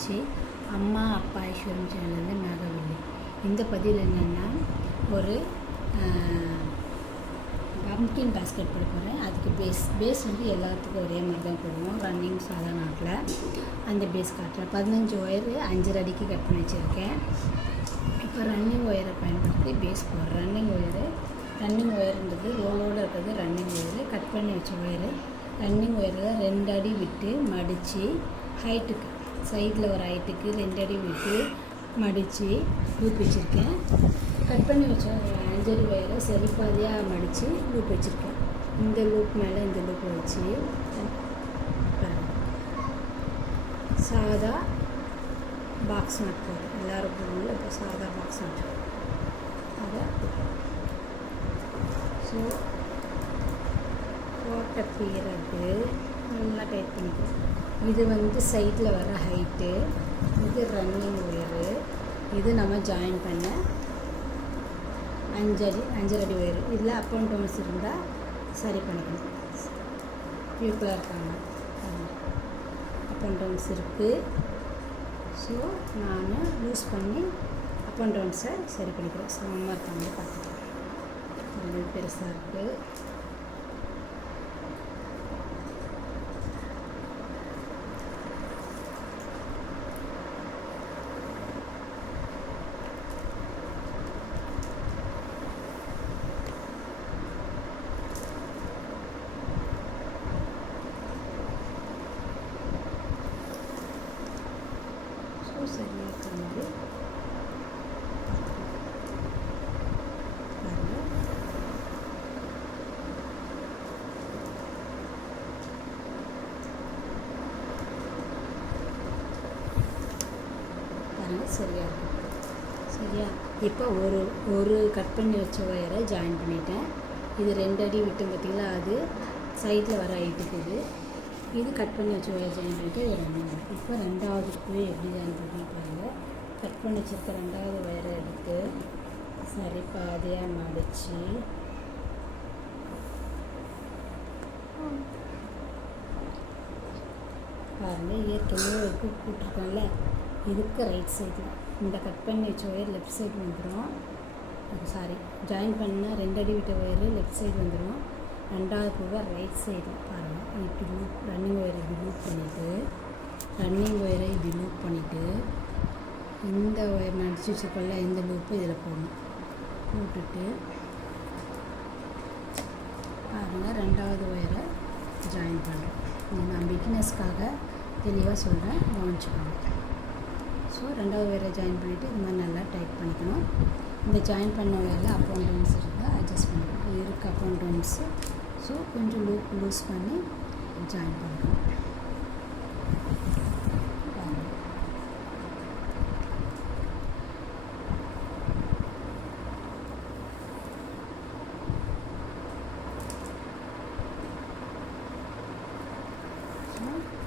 ஆயிடுச்சு. அம்மா அப்பா ஐஸ்வர்யம் சேனல்லேருந்து நாகவல்லி. இந்த பதிவில் என்னென்னா ஒரு பம்ப்கின் பேஸ்கெட் போட போகிறேன். அதுக்கு பேஸ் வந்து எல்லாத்துக்கும் ஒரே மாதிரி தான் போடுவோம். ரன்னிங் சாதா நாட்டில் அந்த பேஸ் காட்டில் 15 ஒயரு 5 அடிக்கு கட் பண்ணி வச்சுருக்கேன். இப்போ ரன்னிங் ஒயரை பயன்படுத்தி பேஸ் போடுறேன். ரன்னிங் ஒயருன்றது ரோலோடு இருக்கிறது ரன்னிங் ஒயரு. கட் பண்ணி வச்ச ஒயரு ரன்னிங் ஒயரில் 2 அடி விட்டு மடித்து ஹைட்டுக்கு சைடில் ஒரு ஹைட்டுக்கு 2 அடி விட்டு மடித்து லூப் வச்சுருக்கேன். கட் பண்ணி வச்ச 5 அடி ஒயரை சரிபாதியாக மடித்து லூப் வச்சுருக்கேன். இந்த லூப் மேலே இந்த லூப்பை வச்சு சாதா பாக்ஸ் நட் போடுறேன். எல்லோரும் போடுவோம். இப்போ சாதா பாக்ஸ் நட் அதை ஸோ போட்ட பிறகு நல்லா டைட் பண்ணிக்கிறோம். இது வந்து சைடில் வர ஹைட்டு, இது ரன்னிங் ஒயரு, இது நம்ம ஜாயின் பண்ண 5 அடி ஒயரு. இதில் அப் அண்ட் டவுன்ஸ் இருந்தால் சரி பண்ணிக்கணும். பீப்புளாக இருக்காங்க, அப் அண்ட் டவுன்ஸ் இருக்குது. ஸோ நான் லூஸ் பண்ணி அப் அண்ட் டவுன்ஸை சரி பண்ணிக்கிறேன். சமமாக இருக்காங்க பார்த்துக்கிறேன். ரொம்ப பெருசாக இருக்குது. சரியாக இருக்கிற மாதிரி பாருங்கள். சரியாக இருக்கும். சரியா? இப்போ ஒரு கட் பண்ணி வச்ச ஒயரை ஜாயின் பண்ணிட்டேன். இது 2 அடி விட்டு பார்த்திங்களா, அது சைடில் வர ஹைட்டுக்கு இது கட் பண்ணி வச்ச ஒயர் ஜாயின் பண்ணிவிட்டு இது ரன்னிங். இப்போ 2வது போய் எப்படி ஜாயின் பண்ணி பாருங்கள். கட் பண்ணி வச்சுருக்க 2வது ஒயரை எடுத்து சரி பாதியாக மடித்து பாருங்கள். ஏற்கனவே ஒரு கூப் போட்டிருக்கோம்ல, இதுக்கு ரைட் சைடில் இந்த கட் பண்ணி வச்ச ஒயர் லெஃப்ட் சைடு வந்துடும். ஜாயின் பண்ணால் 2 அடி விட்ட ஒயரு லெஃப்ட் சைடு வந்துடும். 2வது பூவை ரைட் சைடு பாருங்கள். இப்படி லூப் ரன்னிங் ஒயரை இப்படி லூப் பண்ணிவிட்டு இந்த ஒயர் மடிச்சு வச்சுக்கொள்ள இந்த லூப்பு இதில் போடணும். போட்டுட்டு பாருங்கள் 2வது ஒயரை ஜாயின் பண்ணுறோம். நான் பிகினர்ஸ்க்காக தெளிவாக சொல்கிறேன், கவனிச்சுக்கோங்க. ஸோ 2வது ஒயரை ஜாயின் பண்ணிவிட்டு இது மாதிரி நல்லா டைட் பண்ணிக்கணும். இந்த ஜாயின் பண்ண ஒயரில் அப் அண்ட் டவுன்ஸ் இருந்தால் அட்ஜஸ்ட் பண்ணிக்கணும். இருக்குது அப் அண்ட் டவுன்ஸு. ஸோ கொஞ்சம் லூஸ் பண்ணி ஜாயின் பண்ணணும்.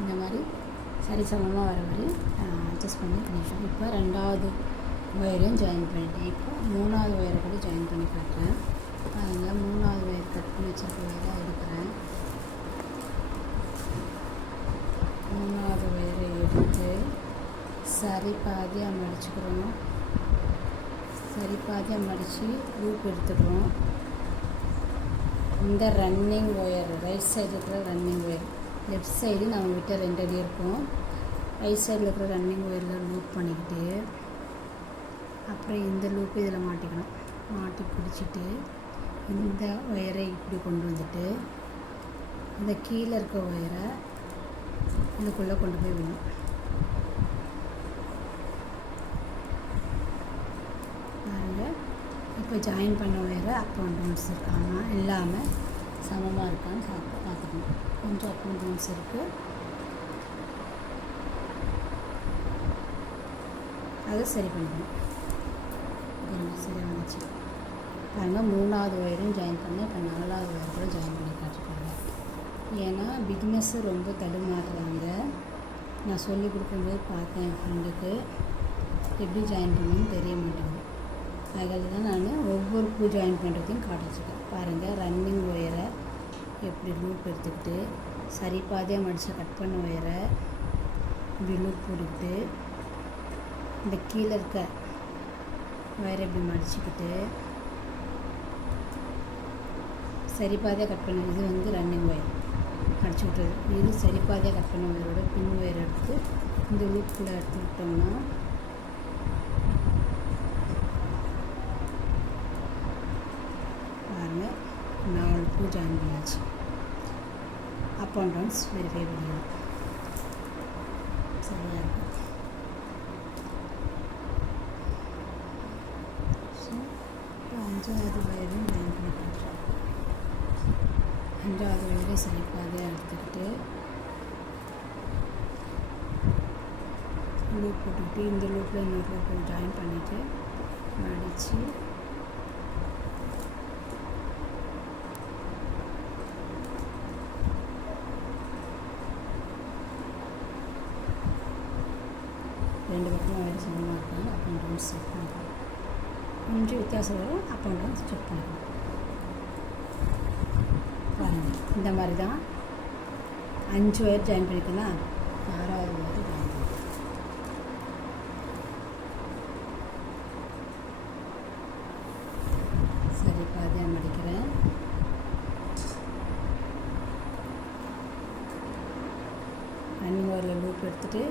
இந்த மாதிரி சரிசமமாக வர வரை அட்ஜஸ்ட் பண்ணிட்டேன். இப்போ 2வது ஒயரையும் ஜாயின் பண்ணிட்டேன். இப்போ 3வது ஒயரை கூட ஜாயின் பண்ணி காட்டுறேன். அதில் 3வது ஒயர் கட் பண்ணி வச்சுருக்க ஒயரை எடுக்கிறேன். 3வது ஒயரை எடுத்து சரி பாதியாக மடிச்சுக்கிறோம். சரி பாதியாக மடித்து லூப் எடுத்துக்கிறோம். இந்த ரன்னிங் ஒயர் ரைட் சைடு இருக்கிற ரன்னிங் ஒயர், லெஃப்ட் சைடு நம்ம விட்ட 2 அடி இருக்கும். ரைட் சைடில் இருக்கிற ரன்னிங் ஒயரில் லூப் பண்ணிக்கிட்டு அப்புறம் இந்த லூப்பு இதில் மாட்டிக்கணும். மாட்டி பிடிச்சிட்டு இந்த ஒயரை இப்படி கொண்டு வந்துட்டு இந்த கீழே இருக்க ஒயரை இதுக்குள்ளே கொண்டு போய் விடணும். பாருங்கள். இப்போ ஜாயின் பண்ண ஒயரை அப் அண்ட் டவுன்ஸ் இருக்காங்க இல்லாமல் சமமாக இருக்கான்னு பார்த்துக்கணும். கொஞ்சம் அப் அண்ட் டவுன்ஸ் இருக்குது, அதை சரி பண்ணிக்கணும். சரியாக வந்துச்சு பாருங்கள். 3வது ஒயரும் ஜாயின் பண்ணேன். இப்போ 4வது ஒயர் கூட ஜாயின் பண்ணி காட்டிருக்காங்க. ஏன்னா பிகினர்ஸு ரொம்ப தடுமாறுறாங்க. நான் சொல்லி கொடுக்கும்போது பார்த்தேன் என் ஃப்ரெண்டுக்கு எப்படி ஜாயின் பண்ணணும்னு தெரிய மாட்டேங்குது. அதில் தான் நான் ஒவ்வொரு பூ ஜாயின் பண்ணுறதையும் காட்டிச்சிருக்கேன். பாருங்கள். ரன்னிங் ஒயரை எப்படி லூப் எடுத்துக்கிட்டு சரி பாதியாக மடித்து கட் பண்ண ஒயரை இப்படி லூப் போட்டுக்கிட்டு இந்த கீழே இருக்க ஒயரை இப்படி மடிச்சுக்கிட்டு சரி பாதியாக கட் பண்ண இது வந்து ரன்னிங் ஒயர் மடிச்சு விட்டுறது. இது சரி பாதியாக கட் பண்ண ஒயரோட பின் ஒயர் எடுத்து இந்த லூப்புக்குள்ளே எடுத்து விட்டோம்னா பாருங்கள் 4 பூ ஜாயின் பண்ணியாச்சு. அப் அண்ட் டவுன்ஸ் வெரிஃபை பண்ணிடலாம். சரியாக இருக்கும். ஸோ 5வது ஒயரும் ஜாயின் பண்ணி காட்டுறேன். 5வது ஒயரை சரி பாதியாக எடுத்துக்கிட்டு லூப் போட்டுக்கிட்டு இந்த லூப்பில் இன்னொரு லூப் ஜாயின் பண்ணிவிட்டு மடித்து ரெண்டு பக்கம் ஒயர் சமமாக இருக்காங்க. அப் அண்ட் டவுன்ஸ் செக் பண்ணிக்கலாம். கொஞ்சம் வித்தியாசம் வரும். அப் அண்ட் டவுன்ஸ் செக் பண்ணிக்கலாம். பாருங்கள், இந்த மாதிரி தான் 5 ஒயர் ஜாயின் பண்ணிக்கலாம். 6வது ஒயர் ஜாயின் பண்ணிக்கலாம். சரி பாதியாக மடிக்கிறேன். ரன்னிங் ஒயரில் லூப் எடுத்துகிட்டு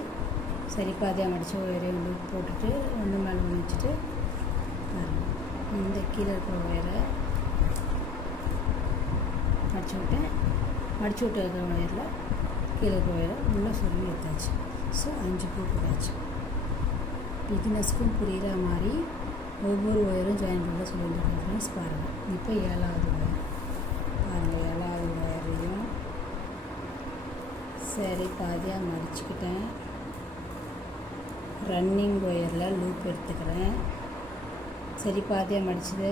சரி பாதியாக மடித்து ஒயரையும் லூப் போட்டுட்டு ஒன்று மேலே ஒன்று வச்சுட்டு இந்த கீழே இருக்கிற ஒயரை மடித்து விட்டேன். மடித்து விட்டு இருக்கிற ஒயரில் கீழே இருக்கிற ஒயரை உள்ளே சொல்லி எடுத்தாச்சு. ஸோ 5 பூ போட்டாச்சு. பிகினர்ஸ்க்கும் புரிகிற மாதிரி ஒவ்வொரு ஒயரும் ஜாயின் பண்ண சொல்லியிருக்கேன் ஃப்ரெண்ட்ஸ். பாருங்கள், இப்போ 7வது ஒயர் பாருங்கள். 7வது ஒயரையும் சரி பாதியாக மடிச்சுக்கிட்டேன். ரன்னிங் ஒயரில் லூப் எடுத்துக்கிறேன். சரி பாதியாக மடிச்சது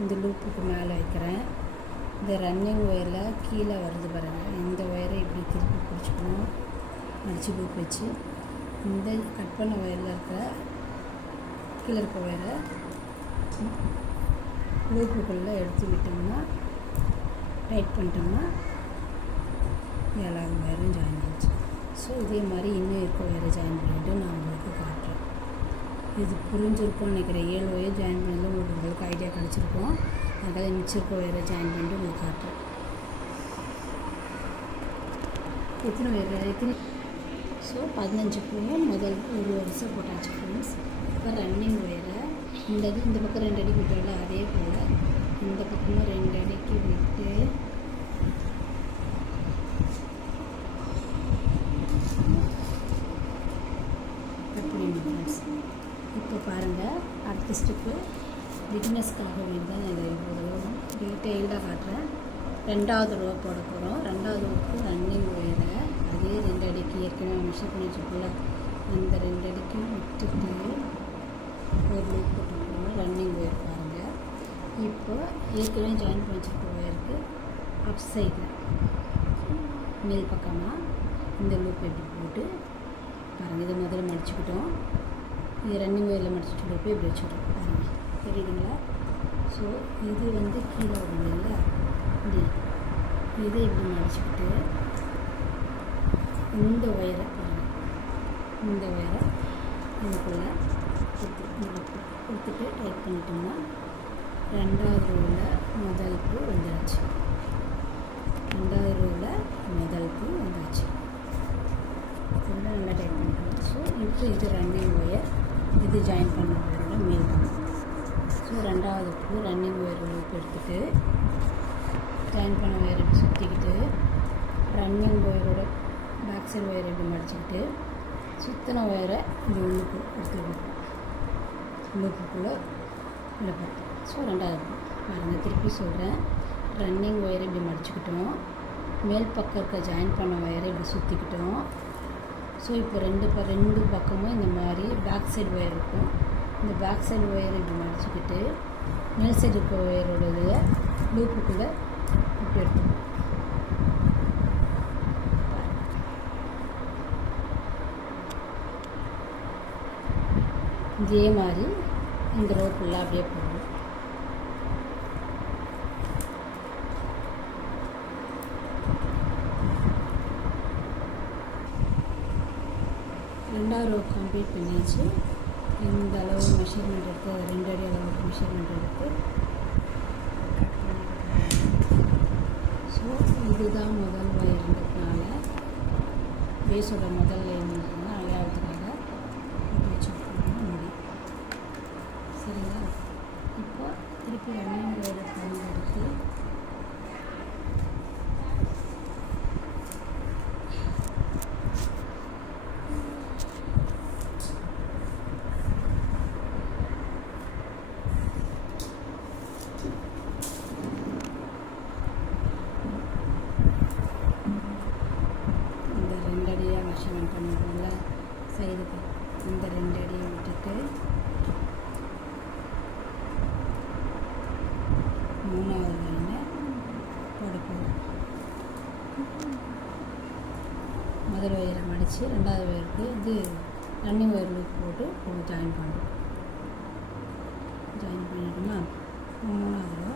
இந்த லூப்புக்கு மேலே வைக்கிறேன். இந்த ரன்னிங் ஒயரில் கீழே வருது பாருங்கள். இந்த ஒயரை இப்படி திருப்பி பிடிச்சிக்கணும். மடித்து லூப் வச்சு இந்த கட் பண்ண ஒயரில் இருக்கிற கீழே இருக்க ஒயரை லூப்புக்குள்ளே எடுத்து விட்டோம்னா டைட் பண்ணிட்டோம்னா 7வது ஒயரும் ஜாயின் ஆச்சு. ஸோ இதே மாதிரி இன்னும் இருக்க ஒயரை ஜாயின் பண்ணிவிட்டு நான் உங்களுக்கு காட்டுறேன். இது புரிஞ்சிருக்கும்னு நினைக்கிறேன். 7 ஒயர் ஜாயின் பண்ணதில் உங்களுக்கு ஐடியா கிடச்சிருக்கும். அதனால் மிச்சிருக்க ஒயரை ஜாயின் பண்ணிட்டு உங்களுக்கு காட்டுறேன். எத்தனை ஒயர் ஸோ 15 பூவும் முதல் ஒரு வருஷம் போட்டாச்சு ஃப்ரெண்ட்ஸ். இப்போ ரன்னிங் ஒயரை இந்த பக்கம் 2 அடி விட்டோம்ல, அதே போல் இந்த பக்கமும் 2 அடிக்கு விட்டு ஃப்ரெண்ட்ஸ். இப்போ பாருங்கள், அடுத்த ஸ்டெப்பு பிகினர்ஸ்க்காக வேண்டி தான் நான் இவ்வளோ டீட்டெயில்டாக காட்டுறேன். 2வது ரோ போட போகிறோம். 2வது ரோக்கு ரன்னிங் ஒயரை அதே 2 அடிக்கு ஏற்கனவே மிஷர் பண்ணி வச்சுக்கோல, அந்த 2 அடிக்கு விட்டுட்டு ஒரு லூப் போட்டு போகிறோம். ரன்னிங் ஒயர் பாருங்கள். இப்போ ஏற்கனவே ஜாயின் பண்ணி வச்சுருக்க ஒயருக்கு அப் சைடில் மேல் பக்கமாக இந்த லூப் எப்படி போட்டு பாருங்கள். இதை முதல்ல மடிச்சுக்கிட்டோம். இது ரன்னிங் ஒயரில் மடிச்சுட்டு லூப்பை இப்படி வச்சுக்கிட்டோம். பாருங்கள், தெரியுதுங்களா? ஸோ இது வந்து கீழே விடணும் இல்லை, இதை இப்படி மடிச்சுக்கிட்டு இந்த ஒயரை பாருங்கள், இந்த ஒயரை இதுக்குள்ளே கொடுத்துட்டு டைட் பண்ணிட்டோம்னா 2வது ரோவில் முதல் பூ வந்தாச்சு. 2வது ரோவில் முதல் பூ வந்தாச்சு. இதெல்லாம் நல்லா டைட் பண்ணிட்டோம். ஸோ இப்போ இது ரன்னிங் ஒயர், இது ஜாயின் பண்ண ஒயரோட மேல் பண்ணணும். ஸோ 2வது பூ ரன்னிங் ஒயர் லூப் எடுத்துகிட்டு ஜாயின் பண்ண ஒயர் இப்படி சுற்றிக்கிட்டு ரன்னிங் ஒயரோட பேக் சைடு ஒயர் இப்படி மடிச்சுக்கிட்டு சுற்றின ஒயரை இந்த உள்ளுக்கு எடுத்துக்கிட்டு லூப்புக்குள்ளே இழுப்போம். ஸோ 2வது பூ பாருங்கள், திருப்பி சொல்கிறேன். ரன்னிங் ஒயரை இப்படி மடிச்சுக்கிட்டோம். மேல் பக்கம் இருக்க ஜாயின் பண்ண ஒயரை இப்படி சுற்றிக்கிட்டோம். ஸோ இப்போ ரெண்டு பக்கமும் இந்த மாதிரி பேக் சைடு ஒயர் இருக்கும். இந்த பேக் சைடு ஒயரை இப்படி மடிச்சுக்கிட்டு மேல் சைடு இருக்க ஒயரோடைய லூப்புக்குள்ளே இப்படி எடுத்துக்கணும். இதே மாதிரி இந்த ரோ ஃபுல்லாக அப்படியே போடணும். 2வது ரோ கம்ப்ளீட் பண்ணியாச்சு. இந்த அளவு மெஷர்மெண்ட் எடுத்து 2 அடி அளவுக்கு மெஷர்மெண்ட் எடுத்து ஸோ இதுதான் முதல் ஒயர்ன்றதுனால பேஸோட முதல் லைன் அடையாளத்துக்காக வச்சுருக்கோம் முடி. சரிங்களா? இப்போ திருப்பி ரன்னிங் ஒயரை பயன்படுத்தி மெஷர்மெண்ட் பண்ணிடுவோம்ல சைடுக்கு இந்த 2 அடியை விட்டுட்டு 3வது லைனை போட போகிறோம். முதல் ஒயரை மடித்து 2வது ஒயருக்கு இது ரன்னிங் ஒயர் லூப் போட்டு ஜாயின் பண்ணுறோம். ஜாயின் பண்ணிட்டோம்னா 3வது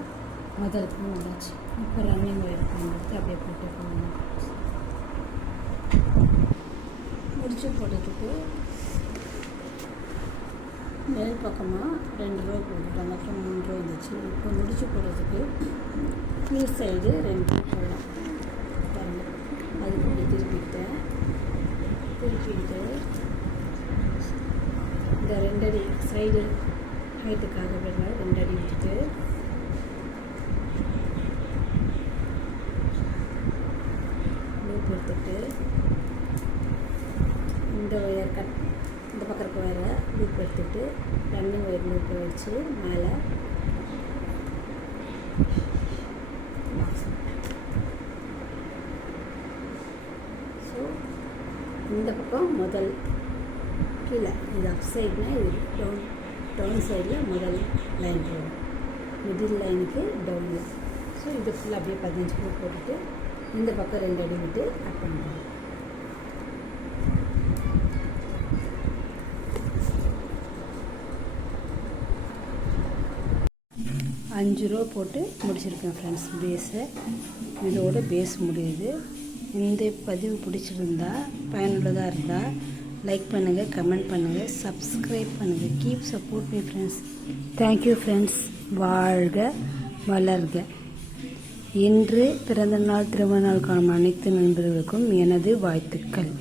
முதலுக்கு வந்தாச்சு. இப்போ ரன்னிங் ஒயர் பயன்படுத்தி அப்படியே போட்டு போகணும். முடிச்சு போட்டதுக்கு மேல் பக்கமாக 2 ரோ போட்டுட்டோம். மொத்தம் 3 ரோ இருந்துச்சு. இப்போ முடிச்சு போடுறதுக்கு கீழ் சைடு 2 ரோ போடலாம். பாருங்கள், அதுக்கு இப்படி திருப்பிட்டு இந்த 2 அடி சைடு ஹைட்டுக்காக 2 அடி விட்டுட்டு லூப் எடுத்துட்டு இந்த ஒயர் கட் இந்த பக்கம் இருக்க ஒயரை லூப் எடுத்துட்டு ரன்னிங் ஒயர் லூப் வச்சு மேலே ஸோ இந்த பக்கம் முதல் கீழே இது அப் சைடுனா இது டவுன் சைடில் முதல் லைன் போடும். மிடில் லைனுக்கு டவுனில். ஸோ இது ஃபுல்லாக அப்படியே 15 பூ போட்டுட்டு இந்த பக்கம் 2 அடி விட்டு கட் பண்ணுறோம். அஞ்சு ரோ போட்டு முடிச்சிருக்கேன் ஃப்ரெண்ட்ஸ். பேஸை இதோட பேஸ் முடியுது. இந்த பதிவு பிடிச்சிருந்தா பயனுள்ளதாக இருந்தால் லைக் பண்ணுங்கள், கமெண்ட் பண்ணுங்கள், சப்ஸ்கிரைப் பண்ணுங்கள். Keep support me friends. Thank you friends. வாழ்க வளர்க. இன்று பிறந்தநாள் திருமண நாள் காணும் அனைத்து நண்பர்களுக்கும் எனது வாழ்த்துக்கள்.